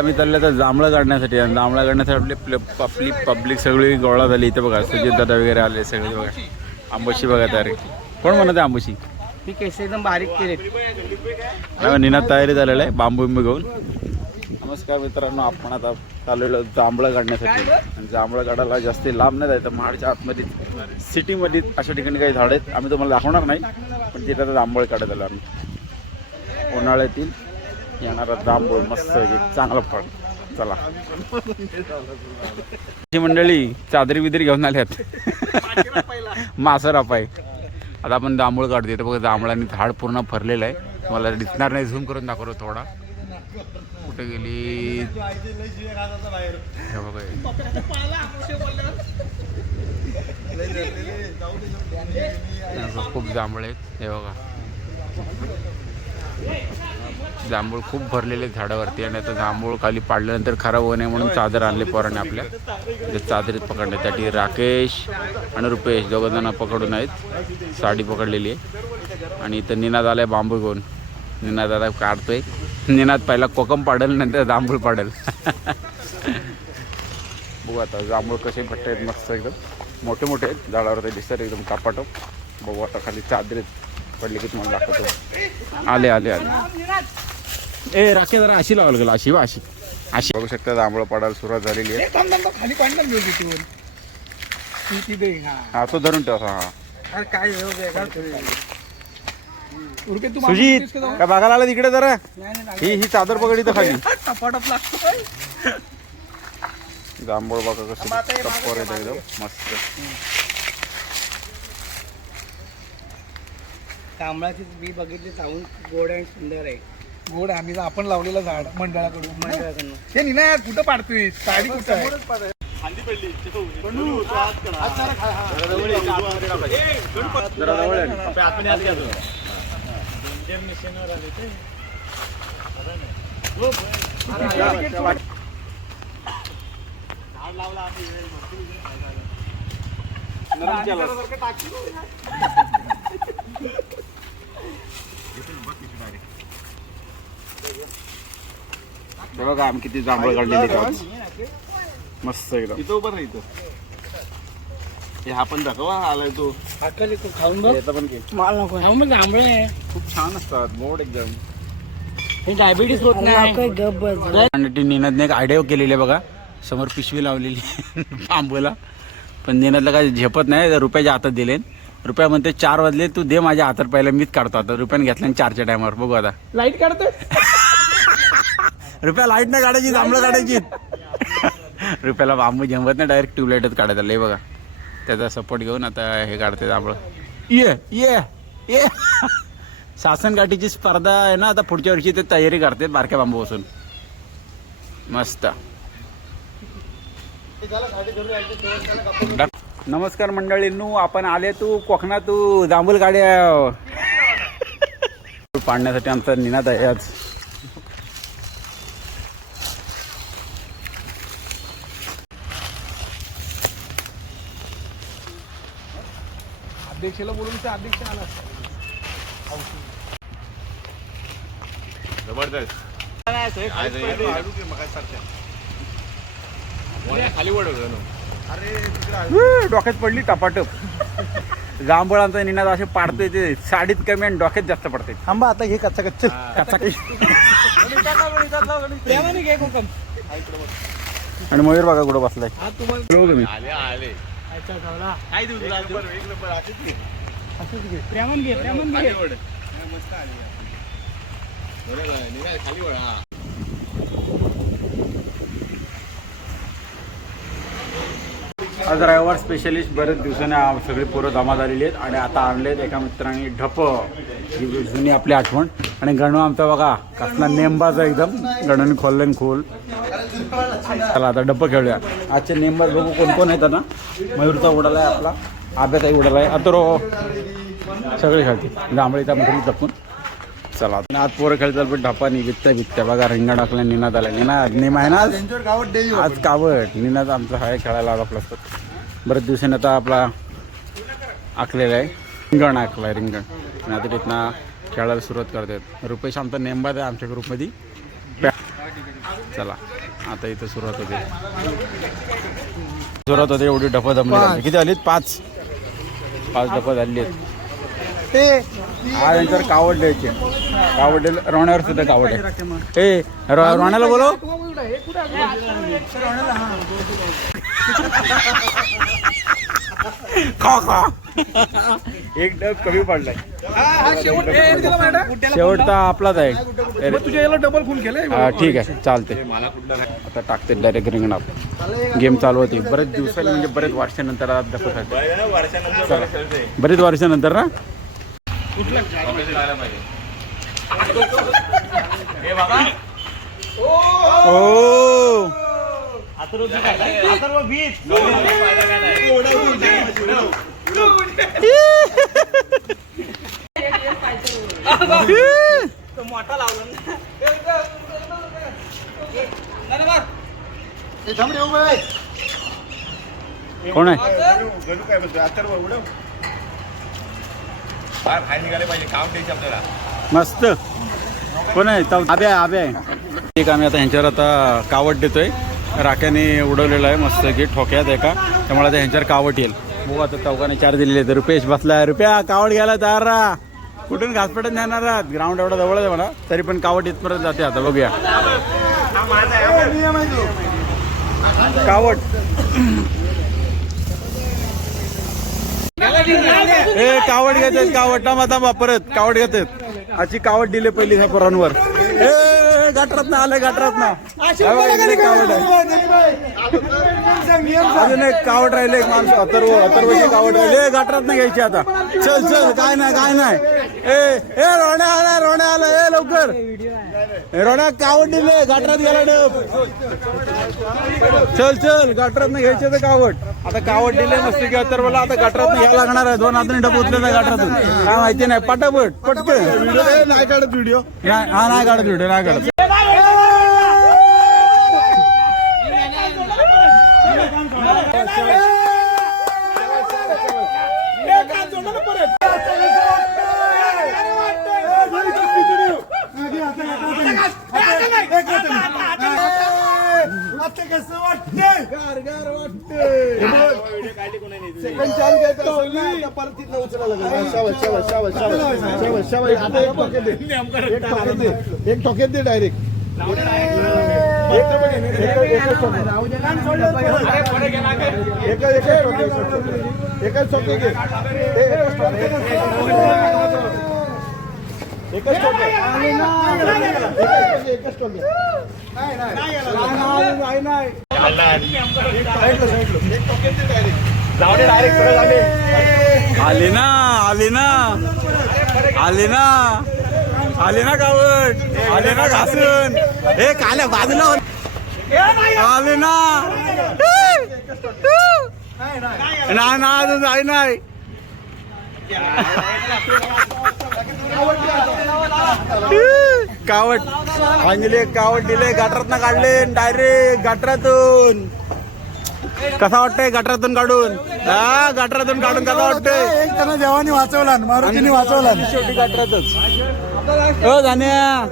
आता मी चालले तर जांभळं काढण्यासाठी आणि जांभळं काढण्यासाठी आपली पब्लिक सगळी गोळा झाली इथे बघा. सुजित दादा वगैरे आले सगळे बघा. आंबोशी बघा तयारी. कोण म्हणत आहे आंबोशी? ती केस एकदम बारीक केले. निनाद तयारी झालेला आहे बांबू बिंबू घेऊन. नमस्कार मित्रांनो, आपण आता चाललेलो जांभळं काढण्यासाठी. आणि जांभळं काढायला जास्त लांब नाही जायचं. महाडच्या आतमध्ये सिटीमध्ये अशा ठिकाणी काही झाडं आहेत. आम्ही तुम्हाला दाखवणार नाही, पण तिथे आता जांभळं काढत आलो आम्ही. उन्हाळ्यातील येणारा जांभूळ मस्त चांगलं फळ. चला मंडळी चादरी बिदरी घेऊन आल्यात. मासर पाय. आता आपण जांभूळ काढतो. तर बघा जांभळांनी झाड पूर्ण भरलेलं आहे. मला दिसणार नाही, झूम करून दाखवतो थोडा. कुठे गेली हे बघा. खूप जांभळ आहेत हे बघा. जांभूळ खूप भरलेले झाडावरती. आणि आता जांभूळ खाली पाडल्यानंतर खराब होऊ नये म्हणून चादर आणले पोराने आपल्या. ते चादरीत पकडण्यासाठी राकेश आणि रुपेश दोघंजण पकडून आहेत. साडी पकडलेली आहे. आणि इथं निनाद आलाय बांबू घेऊन. निनाद आता काढतोय. निनाद पहिला कोकम पाडेल, नंतर जांभूळ पाडेल. बघू आता जांभूळ कसे भट्ट आहेत. मस्त एकदम मोठे मोठे आहेत झाडावर. ते दिसतात एकदम कापाटो. बघू आता खाली चादरीत पडले की तुम्हाला दाखवतो. आले आले आले. ए राखे जरा अशी लावायला गेला. अशी वा अशी अशी बघू शकता जांभळं पडायला सुरुवात झालेली आहे. खाली पाडणार हा तो धरून ठेवा. हा काय सुजित काय बघायला आला तिकडे जरा. ही चादर पकडी तर खाली. जांभूळ बघा कसं टप्पर येत एकदम मस्त. तांबळाची बी बघितली चावून गोड आणि सुंदर आहे. गोड आम्ही आपण लावलेलं झाड मंडळाकडून. हे निना कुठं पाडतोय? साडी कुठं आहे? बघा आम्ही किती जांभळं काढलेली आहेत. मस्त एकदम. इथं उभं राहिलं. हा पण दाखवा आलाय तो. खाऊन बघ. पण मला नको. हा मग जांभळे आहे. खूप छान असतात. गोड एकदम. हे डायबिटीस होत नाही. आणि निनादने एक आयडिया केलेली आहे बघा. समोर पिशवी लावलेली बांबूला. पण निनादला काय झेपत नाही. रुपयाच्या हातात दिले. रुपया म्हणते 4 वाजले तू दे माझ्या हातात. पहिला मीच काढतो. आता रुपयाने घेतला 4च्या टायमावर. बघू आता लाईट काढतोय. रुपया लाईट नाही काढायची, जांभळं काढायची. रुपयाला बांबू जमत नाही, डायरेक्ट ट्यूबलाईटच काढायचा. लय बघा त्याचा सपोर्ट घेऊन आता हे काढते जांभळं. ये ये ये शासन गाठीची स्पर्धा आहे ना आता पुढच्या वर्षी. ते तयारी करते बारक्या बांबू बसून. मस्त. नमस्कार मंडळींनो, आपण आले तू कोकणात तू जांभूळ गाड्या पाडण्यासाठी. आमचा निनाद आहे आज. अध्यक्षाला बोलून अध्यक्ष आला. जबरदस्त. खाली वड डोक्यात पडली टपाटप. जांभळांचा निनाद असे पाडतोय ते साडीत कमी आणि डोक्यात जास्त पडते. थांबा आता हे कच्चा कच्चा कच्चा प्रेमाने घे कोकम. आणि मयूर बघा कुठं बसलाय. हा तुम्हाला तुम्ही आले आले. काय देऊ तुला? एक नंबर अशीच घे. प्रेमान घे. प्रेमान घे. मस्त आली. खाली वळ. हा आज रविवार स्पेशलिस्ट. बरेच दिवसाने सगळी पोरं जमा झालेली आहेत. आणि आता आणलेत एका मित्रांनी ढप. ही जुनी आपली आठवण. आणि गणू आमचा बघा कसला नेमबाज एकदम. गणूने खोलले खोल. चला आता डप्प खेळूया. आजचे नेमबाज बघू कोण कोण आहेत ना. मयूरचा उडाला आहे आपला. आब्याचाही उडाला आहे. अतरो सगळे खेळते. जांभळीचा म्हणजे जपून. चला आज पोरं खेळतात पण ढपानी बित्त्या बघा. रिंगा टाकल्या. निनाद आला. निनाद नेम आहे ना आज कावट. निनाद आमचा हाय खेळायला आला आपला. बरेच दिवसांनी आता आपला आखलेला आहे. रिंगण आखला आहे रिंगण. आणि आता तिथनं खेळायला सुरुवात करतात. रुपेश आमचा नेमबाज आहे आमच्या ग्रुपमध्ये. चला आता इथं सुरुवात होते एवढी डफं जमली. किती आलीत? 5 डफं झाली आहेत. हा यांच्यावर कावड द्यायचे. कावड रोण्यावर सुद्धा कावड आहे. ए रोण्याला बोलो. एक डब कमी पडलाय. शेवटचा आपलाच आहे. तुझ्या याला डबल खून केलंय. हा ठीक आहे चालते. आता टाकते डायरेक्ट रिंगणात. गेम चालू होती बरेच दिवसांनी म्हणजे बरेच वर्षानंतर आज डफं खाते. बरेच वर्षानंतर ना. ओ मोठा लावला कोण आहे? मस्त. कोण आहे? आबे आहे. ठीक आम्ही आता ह्यांच्यावर आता कावट देतोय. राख्याने उडवलेलं आहे मस्त की ठोक्यात आहे का, त्यामुळे आता ह्यांच्यावर कावट येईल. बघू आता चौकाने 4 दिलेले तर रुपेश बसला. रुपया कावट घ्यायला तयार राहा. कुठून घासपटत नेणार आहात? ग्राउंड एवढा जवळ आहे म्हणा, तरी पण कावट इथपर्यंत जाते. आता बघूया कावट. ए कावट घेतात. कावट थांबा परत कावट घेतात. अशी कावट दिली पहिली ह्या पोरांवर. ए गटरात ना आलंय. गटरात ना कावट आहे. अजून एक कावट राहिले. एक माणूस अथर्वची कावट राहिले. गटरात ना घ्यायची आता. चल काय नाही. ए रोण्या आला. ए लवकर रोण्या कावट दिले. गटरात गेला डब. चल गटरात ना घ्यायचे तर कावट. आता कावट दिले मस्त की अथर्वला. आता गटरात घ्यायला लागणार आहे. 2 हाताने डब उचले ना गटरातून. काय माहिती नाही. पटकन नाही काढत व्हिडिओ. नाही काढत व्हिडिओ नाही काढत. एक टोकेत दे डायरेक्ट. एकच टोके घे. एकच टोके. आली ना कावट. आले ना घासून. हे काल्या बाजूला आले ना. नाही कावट आणले. कावट दिले. गटरातून काढले डायरेक्ट. गटरातून कसा वाटतंय? गटरातून काढून. हा गटरातून काढून कसा वाटतंय? त्यांना देवानी वाचवला. मारुतीने वाचवला. शेवटी गटरातच. हो जाण्या